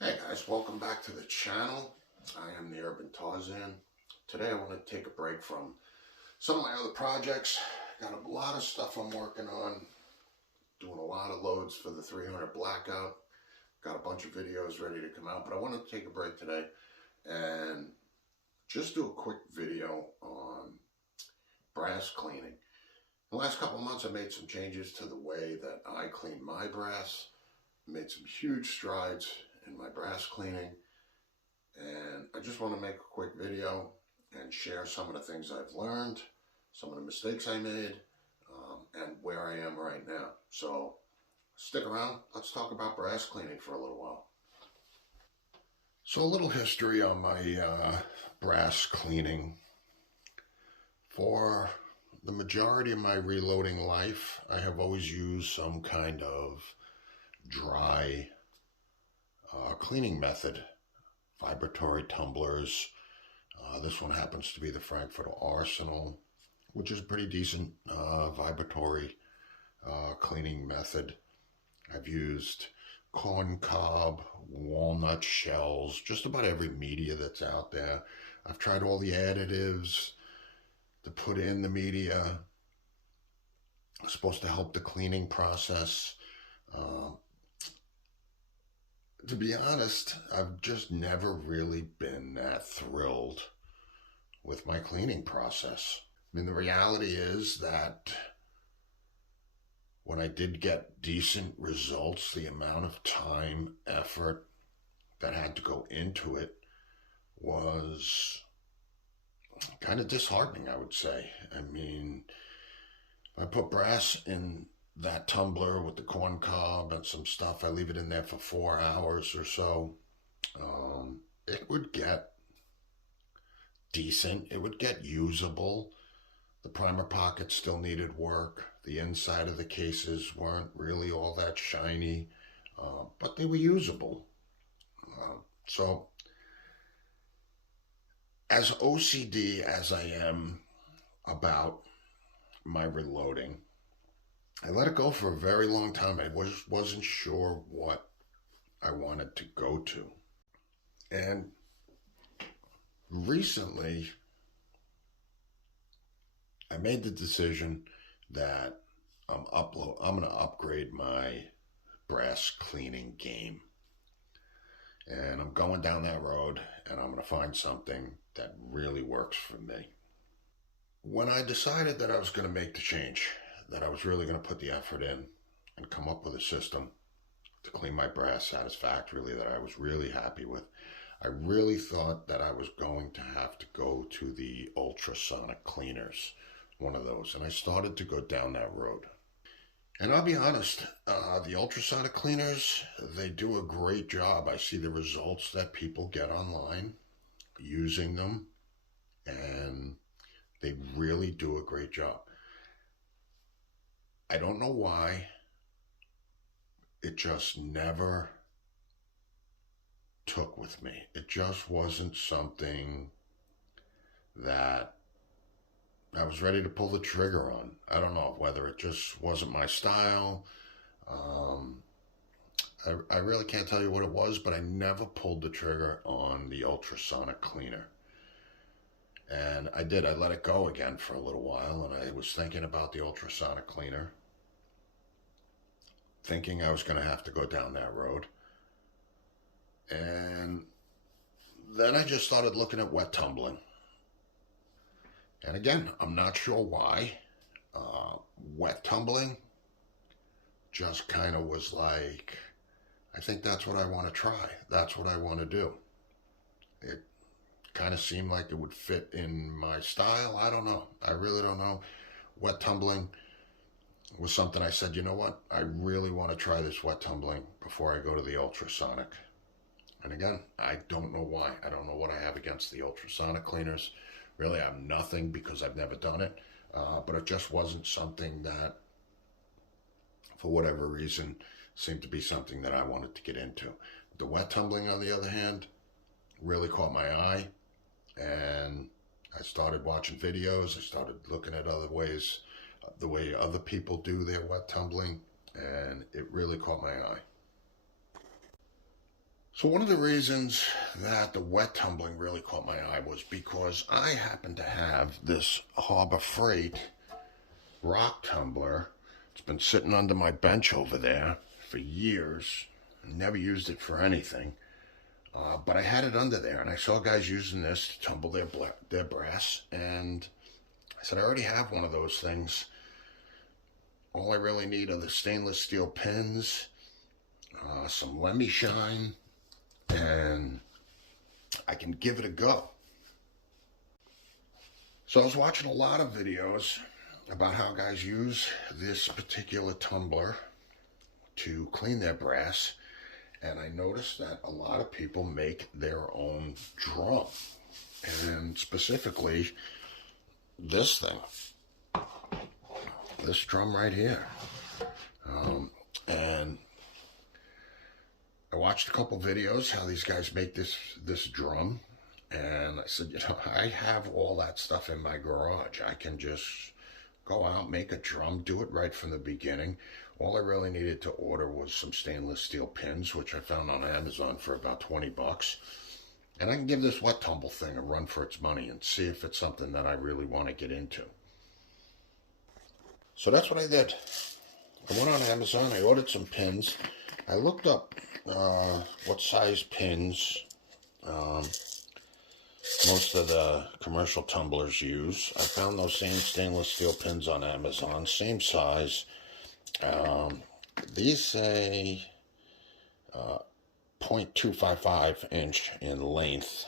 Hey guys, welcome back to the channel. I am the Urban Tarzan. Today I want to take a break from some of my other projects. Got a lot of stuff I'm working on, doing a lot of loads for the 300 Blackout. Got a bunch of videos ready to come out, but I want to take a break today and just do a quick video on brass cleaning. The last couple of months I made some changes to the way that I clean my brass. Made some huge strides in my brass cleaning, and I just want to make a quick video and share some of the things I've learned, some of the mistakes I made, and where I am right now. So stick around, let's talk about brass cleaning for a little while. So a little history on my brass cleaning. For the majority of my reloading life, I have always used some kind of dry cleaning method. Vibratory tumblers. This one happens to be the Frankfurt Arsenal, which is a pretty decent vibratory cleaning method. I've used corn cob, walnut shells, just about every media that's out there. I've tried all the additives to put in the media. It's supposed to help the cleaning process. To be honest, I've just never really been that thrilled with my cleaning process. I mean, the reality is that when I did get decent results, the amount of time, effort that had to go into it was kind of disheartening, I would say. I mean, I put brass in that tumbler with the corn cob and some stuff. I leave it in there for 4 hours or so. It would get decent. It would get usable. The primer pockets still needed work. The inside of the cases weren't really all that shiny, but they were usable. So as OCD as I am about my reloading, I let it go for a very long time. I wasn't sure what I wanted to go to. And recently, I made the decision that I'm going to upgrade my brass cleaning game. And I'm going down that road, and I'm going to find something that really works for me. When I decided that I was going to make the change, that I was really going to put the effort in and come up with a system to clean my brass satisfactorily that I was really happy with, I really thought that I was going to have to go to the ultrasonic cleaners, one of those, and I started to go down that road. And I'll be honest, the ultrasonic cleaners, they do a great job. I see the results that people get online using them, and they really do a great job. I don't know why. It just never took with me. It just wasn't something that I was ready to pull the trigger on. I don't know whether it just wasn't my style. I really can't tell you what it was, but I never pulled the trigger on the ultrasonic cleaner. And I did. I let it go again for a little while, and I was thinking about the ultrasonic cleaner, thinking I was going to have to go down that road. And then I just started looking at wet tumbling. And again, I'm not sure why. Wet tumbling just kind of was like, I think that's what I want to try. That's what I want to do. It kind of seemed like it would fit in my style. I don't know. I really don't know. Wet tumbling was something I said, you know what? I really want to try this wet tumbling before I go to the ultrasonic. And again, I don't know why. I don't know what I have against the ultrasonic cleaners. Really, I have nothing because I've never done it. But it just wasn't something that, for whatever reason, seemed to be something that I wanted to get into. The wet tumbling, on the other hand, really caught my eye. And I started watching videos. I started looking at other ways, the way other people do their wet tumbling. And it really caught my eye. So one of the reasons that the wet tumbling really caught my eye was because I happen to have this Harbor Freight rock tumbler. It's been sitting under my bench over there for years. Never used it for anything. But I had it under there, and I saw guys using this to tumble their brass, and I said, I already have one of those things. All I really need are the stainless steel pins, some Lemmy Shine, and I can give it a go. So I was watching a lot of videos about how guys use this particular tumbler to clean their brass, and I noticed that a lot of people make their own drum, and specifically this thing, this drum right here. And I watched a couple videos how these guys make this drum, and I said, you know, I have all that stuff in my garage. I can just go out, make a drum, do it right from the beginning. All I really needed to order was some stainless steel pins, which I found on Amazon for about 20 bucks. And I can give this wet tumble thing a run for its money and see if it's something that I really want to get into. So that's what I did. I went on Amazon, I ordered some pins. I looked up what size pins most of the commercial tumblers use. I found those same stainless steel pins on Amazon, same size. These say 0.255 inch in length,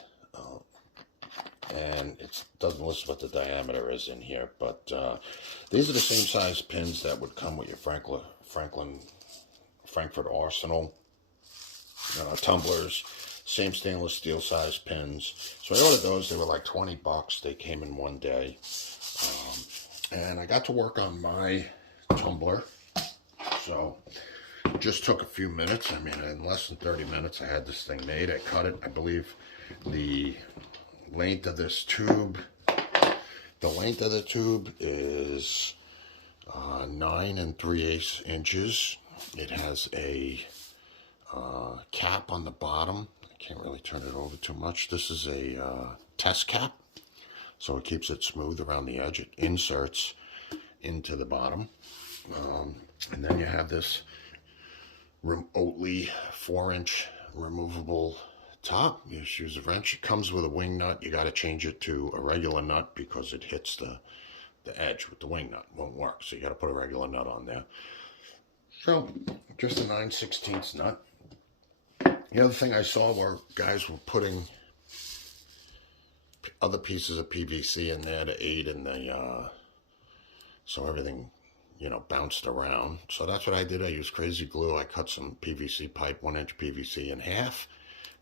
and it doesn't list what the diameter is in here, but these are the same size pins that would come with your Frankfurt Arsenal tumblers. Same stainless steel size pins. So I ordered those. They were like 20 bucks. They came in one day. And I got to work on my tumbler. So it just took a few minutes. I mean, in less than 30 minutes, I had this thing made. I cut it. I believe the length of this tube, is 9 3/8 inches. It has a cap on the bottom. I can't really turn it over too much. This is a test cap, so it keeps it smooth around the edge. It inserts into the bottom. And then you have this Oatly 4-inch removable top. You just use a wrench. It comes with a wing nut. You got to change it to a regular nut because it hits the edge with the wing nut. It won't work, so you got to put a regular nut on there. So just a 9/16 nut. The other thing I saw were guys were putting other pieces of PVC in there to aid in the so everything, bounced around. So that's what I did. I used crazy glue. I cut some PVC pipe, 1-inch PVC in half,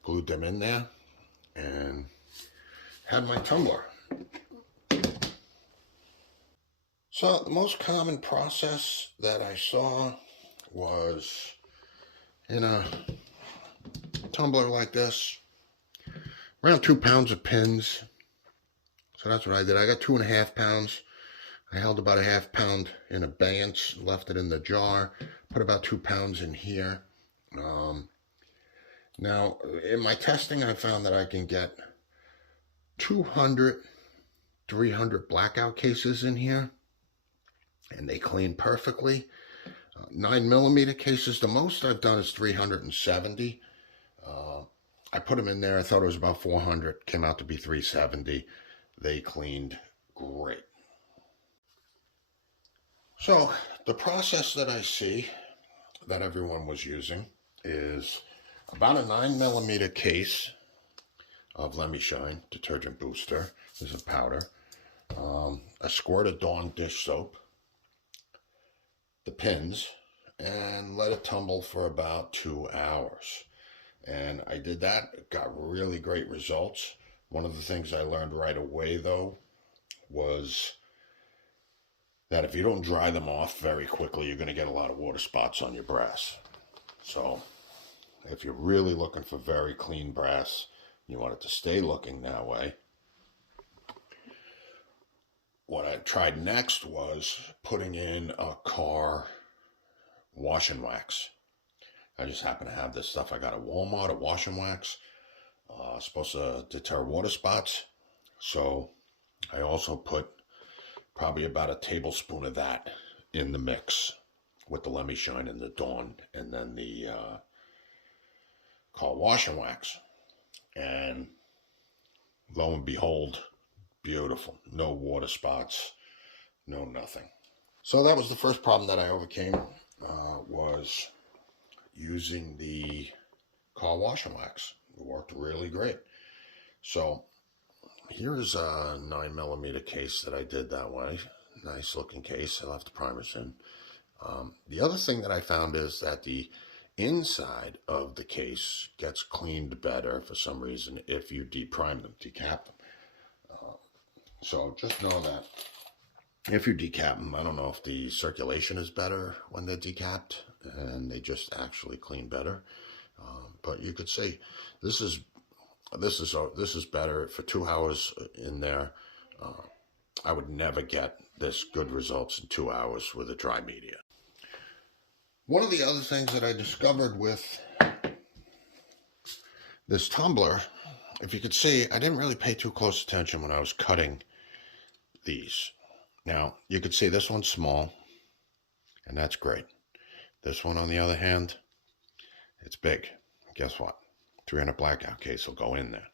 glued them in there, and had my tumbler. So the most common process that I saw was in a tumbler like this, around 2 pounds of pins. So that's what I did. I got 2.5 pounds. I held about a half pound in abeyance, left it in the jar, put about 2 pounds in here. Now, in my testing, I found that I can get 200, 300 blackout cases in here, and they clean perfectly. 9mm cases, the most I've done is 370. I put them in there. I thought it was about 400. Came out to be 370. They cleaned great. So the process that I see that everyone was using is about a 9mm case of Lemmy Shine detergent booster. This is a powder. A squirt of Dawn dish soap, the pins, and let it tumble for about 2 hours. And I did that, got really great results. One of the things I learned right away, though, was that if you don't dry them off very quickly, you're going to get a lot of water spots on your brass. So if you're really looking for very clean brass, you want it to stay looking that way. What I tried next was putting in a car wash and wax. I just happen to have this stuff I got at Walmart, a wash and wax. Supposed to deter water spots. So I also put probably about a tablespoon of that in the mix with the Let Me Shine and the Dawn, and then the car wash and wax. And lo and behold, beautiful. No water spots, no nothing. So that was the first problem that I overcame, was using the car wash and wax. It worked really great. So here is a 9mm case that I did that way. Nice looking case. I left the primers in. The other thing that I found is that the inside of the case gets cleaned better for some reason if you deprime them, decap them. So just know that if you decap them, I don't know if the circulation is better when they're decapped and they just actually clean better. But you could see this is better for 2 hours in there. I would never get this good results in 2 hours with a dry media. One of the other things that I discovered with this tumbler, if you could see, I didn't really pay too close attention when I was cutting these. Now, you could see this one's small, and that's great. This one, on the other hand, it's big. Guess what? 300 blackout case will go in there.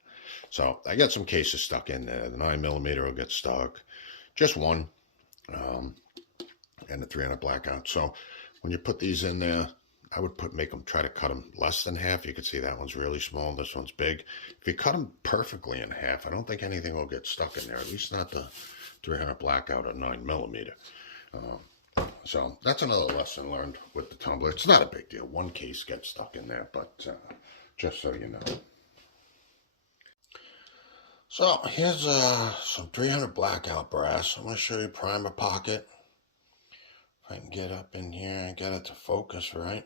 So I got some cases stuck in there. The 9mm will get stuck. Just one. And the 300 blackout. So when you put these in there, I would try to cut them less than half. You can see that one's really small. This one's big. If you cut them perfectly in half, I don't think anything will get stuck in there. At least not the 300 blackout or 9mm. So that's another lesson learned with the tumbler. It's not a big deal. One case gets stuck in there, but just so you know. So here's some 300 blackout brass. I'm going to show you primer pocket. If I can get up in here and get it to focus right.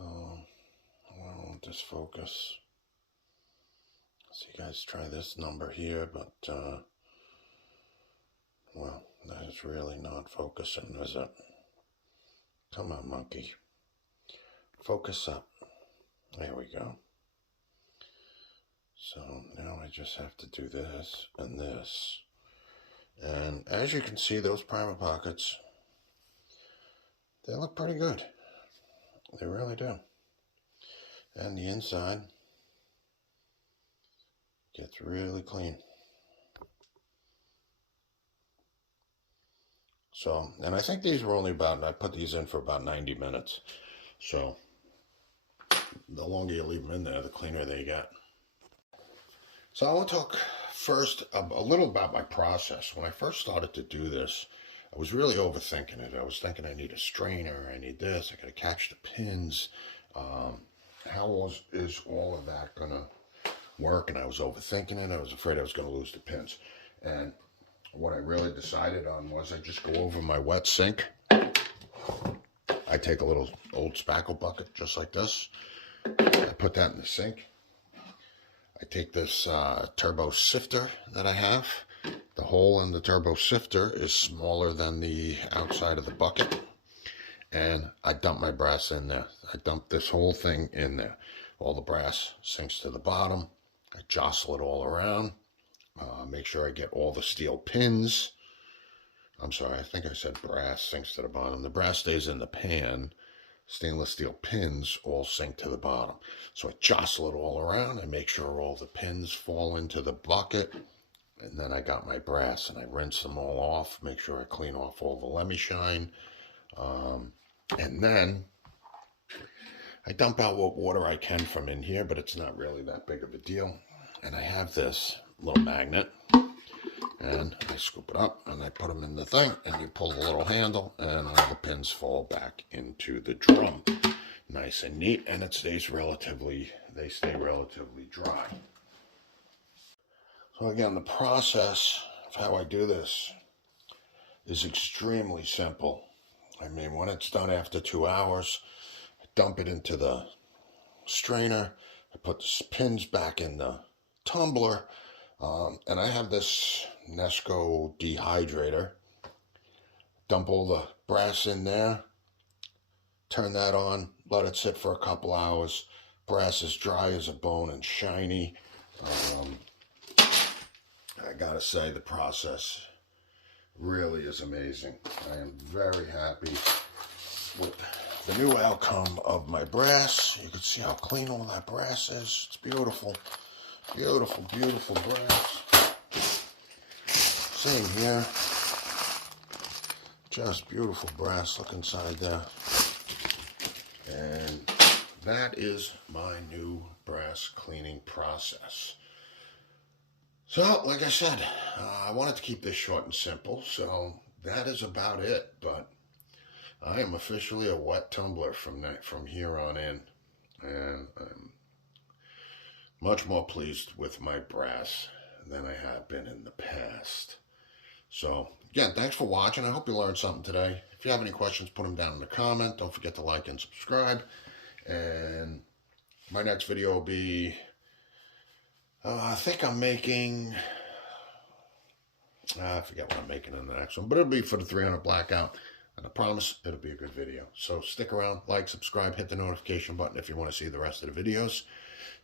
I don't want this focus. So you guys try this number here, but well, that is really not focusing, is it? Come on, monkey. Focus up. There we go. So now I just have to do this and this. And as you can see, those primer pockets, they look pretty good. They really do. And the inside gets really clean. So, and I think these were only I put these in for about 90 minutes. So the longer you leave them in there, the cleaner they get. So I want to talk first a little about my process. When I first started to do this, I was really overthinking it. I was thinking I need a strainer, I need this, I gotta catch the pins. How is all of that gonna work? And I was overthinking it. I was afraid I was gonna lose the pins. And what I really decided on was I just go over my wet sink. I take a little old spackle bucket just like this. I put that in the sink. I take this turbo sifter that I have. The hole in the turbo sifter is smaller than the outside of the bucket. And I dump my brass in there. I dump this whole thing in there. All the brass sinks to the bottom. I jostle it all around. Make sure I get all the steel pins. I'm sorry, I think I said brass sinks to the bottom. The brass stays in the pan. Stainless steel pins all sink to the bottom. So I jostle it all around. I make sure all the pins fall into the bucket. And then I got my brass and I rinse them all off. Make sure I clean off all the Let Me Shine. And then I dump out what water I can from in here, but it's not really that big of a deal. And I have this little magnet. And I scoop it up and I put them in the thing, and you pull the little handle and all the pins fall back into the drum. Nice and neat, and it stays they stay relatively dry. So again, the process of how I do this is extremely simple. I mean, when it's done after 2 hours, I dump it into the strainer, I put the pins back in the tumbler, and I have this Nesco dehydrator. Dump all the brass in there, turn that on, let it sit for a couple hours. Brass is dry as a bone and shiny. I gotta say, the process really is amazing. I am very happy with the new outcome of my brass. You can see how clean all that brass is. It's beautiful. Beautiful, beautiful brass. Same here. Just beautiful brass. Look inside there. And that is my new brass cleaning process. So, like I said, I wanted to keep this short and simple, so that is about it. But I am officially a wet tumbler from here on in, and I'm much more pleased with my brass than I have been in the past. So, again, thanks for watching. I hope you learned something today. If you have any questions, put them down in the comment. Don't forget to like and subscribe. And my next video will be, I think I'm making, I forget what I'm making in the next one, but it'll be for the 300 blackout. And I promise it'll be a good video. So stick around, like, subscribe, hit the notification button if you want to see the rest of the videos.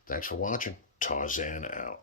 Thanks for watching. Tarzan out.